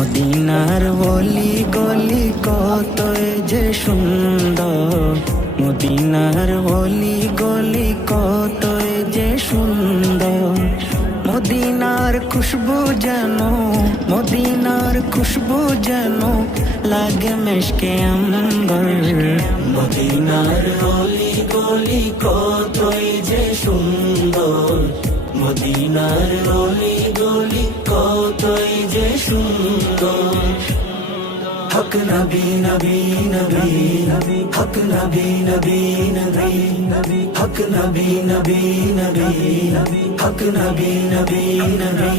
মদিনার গলি গলি কতই যে সুন্দর, মদিনার গলি গলি কতই যে সুন্দর। মদিনার খুশবু যেন, মদিনার খুশবু যেন লাগে মিশকে আম্বর। মদিনার গলি গলি কতই যে সুন্দর, মদিনার গলি গলি কতই যে সুন্দর। হক নবী নবী নবী, হক নবী নবী নবী, হক নবী নবী নবী, হক নবী নবী নবী।